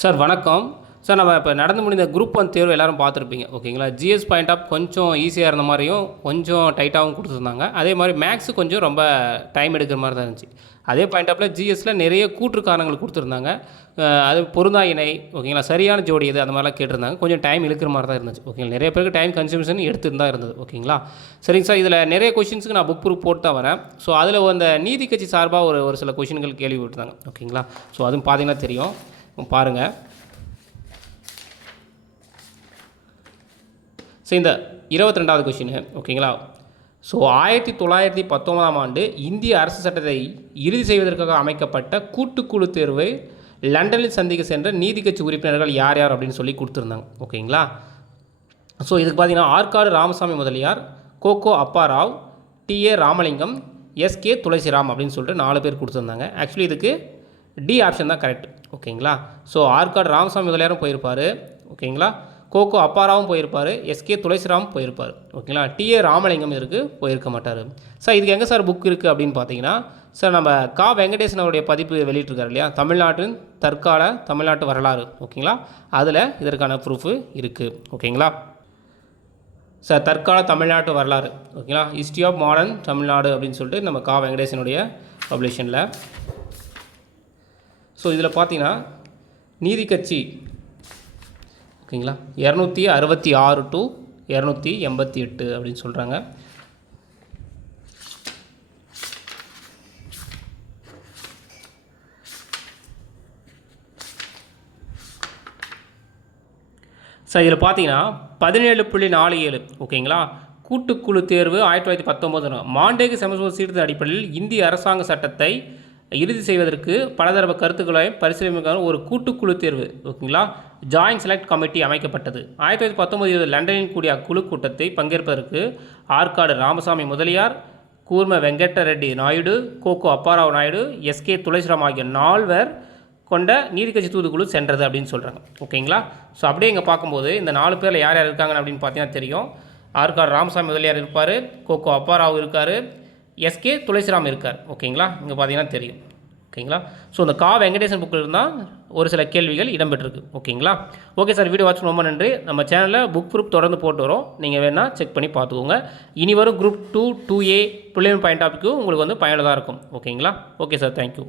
Sir வணக்கம். Sir நம்ம இப்போ நடந்து முடிந்த குரூப் 1 தேர்வு எல்லாரும் பார்த்துருப்பீங்க. ஓகேங்களா? ஜிஎஸ் பாயிண்ட் ஆஃப் கொஞ்சம் ஈஸியாக இருந்த மாதிரியும், கொஞ்சம் டைட்டாகவும் கொடுத்துருந்தாங்க. அதே மாதிரி மேக்ஸு கொஞ்சம் ரொம்ப டைம் எடுக்கிற மாதிரி தான் இருந்துச்சு. அதே பாயிண்ட் ஆஃப்ல ஜிஎஸ்சில் நிறைய கூற்று காரணங்கள் கொடுத்துருந்தாங்க. அது பொருந்தா இணை, ஓகேங்களா? சரியான ஜோடி எது அந்த மாதிரிலாம் கேட்டிருந்தாங்க. கொஞ்சம் டைம் இழுக்கிற மாதிரி தான் இருந்துச்சு. ஓகேங்களா? நிறைய பேருக்கு டைம் கன்சம்ஷன் எடுத்துட்டு தான் இருந்தது. ஓகேங்களா? சரிங்க சார். இதில் நிறைய கொஷின்ஸுக்கு நான் புக் ப்ரூஃப் போட்டு தான் வரேன். ஸோ அதில் அந்த நீதி கட்சி சார்பாக ஒரு சில கொஷின்கள் கேள்வி விட்டுருந்தாங்க. ஓகேங்களா? ஸோ அதுவும் பார்த்தீங்கன்னா தெரியும். பாருங்கள். ஸோ இந்த 22வது கொஷின். ஓகேங்களா? ஸோ 1919ஆம் ஆண்டு இந்திய அரசு சட்டத்தை இறுதி செய்வதற்காக அமைக்கப்பட்ட கூட்டுக்குழு தேர்வை லண்டனில் சந்திக்க சென்ற நீதி கட்சி உறுப்பினர்கள் யார் யார் அப்படின்னு சொல்லி கொடுத்துருந்தாங்க. ஓகேங்களா? ஸோ இதுக்கு பார்த்தீங்கன்னா ஆற்காடு ராமசாமி முதலியார், கோகோ அப்பாராவ், டிஏ ராமலிங்கம், எஸ்கே துளசிராம் அப்படின்னு சொல்லிட்டு 4 பேர் கொடுத்துருந்தாங்க. ஆக்சுவலி இதுக்கு டி ஆப்ஷன் தான் கரெக்ட். ஓகேங்களா? ஸோ ஆற்காடு ராமசாமி முதலியாரும் போயிருப்பார். ஓகேங்களா? கோகோ அப்பாராவும் போயிருப்பார். எஸ்கே துளசிராம் போயிருப்பார். ஓகேங்களா? டிஏ ராமலிங்கம் இதுக்கு போயிருக்க மாட்டார். சார் இதுக்கு எங்கே சார் புக் இருக்குது அப்படின்னு பார்த்தீங்கன்னா, சார் நம்ம கா வெங்கடேசன் அவருடைய பதிப்பு வெளியிட்டிருக்காரு இல்லையா, தமிழ்நாட்டின் தற்கால தமிழ்நாட்டு வரலாறு. ஓகேங்களா? அதில் இதற்கான ப்ரூஃபு இருக்குது. ஓகேங்களா? சார் தற்கால தமிழ்நாட்டு வரலாறு. ஓகேங்களா? ஹிஸ்ட்ரி ஆஃப் மாடர்ன் தமிழ்நாடு அப்படின்னு சொல்லிட்டு நம்ம கா வெங்கடேசனுடைய பப்ளிஷனில். ஸோ இதில் பார்த்தீங்கன்னா நீதி கட்சி, ஓகேங்களா, 266 to 288 அப்படின்னு சொல்கிறாங்க. சார் இதில் பார்த்தீங்கன்னா 17.47. ஓகேங்களா? கூட்டுக்குழு தேர்வு 1919 மாண்டேகு செமஸ்டர் சீர்திருத்த அடிப்படையில் இந்திய அரசாங்க சட்டத்தை இறுதி செய்வதற்கு பலதரப்பு கருத்துக்களை பரிசீலனைக்கான ஒரு கூட்டுக்குழு தேர்வு, ஓகேங்களா, ஜாயின்ட் செலக்ட் கமிட்டி அமைக்கப்பட்டது. 1919 லண்டனில் கூடிய அக்குழு கூட்டத்தை பங்கேற்பதற்கு ஆற்காடு ராமசாமி முதலியார், கூர்ம வெங்கட்ட ரெட்டி நாயுடு, கோகோ அப்பாராவ் நாயுடு, எஸ்கே துளசிராம் ஆகிய 4 கொண்ட நீதிக்கட்சி தூதுக்குழு சென்றது அப்படின்னு சொல்கிறாங்க. ஓகேங்களா? ஸோ அப்படியே இங்கே பார்க்கும்போது இந்த 4 பேரில் யார் யார் இருக்காங்க அப்படின்னு பார்த்தீங்கன்னா தெரியும். ஆற்காடு ராமசாமி முதலியார் இருப்பார், கோகோ அப்பாராவ் இருக்கார், எஸ்கே துளசிராம் இருக்கார். ஓகேங்களா? இங்கே பார்த்தீங்கன்னா தெரியும். ஓகேங்களா? ஸோ இந்த கா வெங்கடேசன் புக்கில் இருந்தால் ஒரு சில கேள்விகள் இடம்பெற்றிருக்கு. ஓகேங்களா? ஓகே சார், வீடியோ வாட்ச் ரொம்ப நன்றி. நம்ம சேனலில் புக் ப்ரூஃப் தொடர்ந்து போட்டு வரோம். நீங்கள் வேணால் செக் பண்ணி பார்த்துக்கோங்க. இனி வரும் group 2, 2A preliminary point of view உங்களுக்கு பயனுள்ளதாக இருக்கும். ஓகேங்களா? Okay sir, thank you.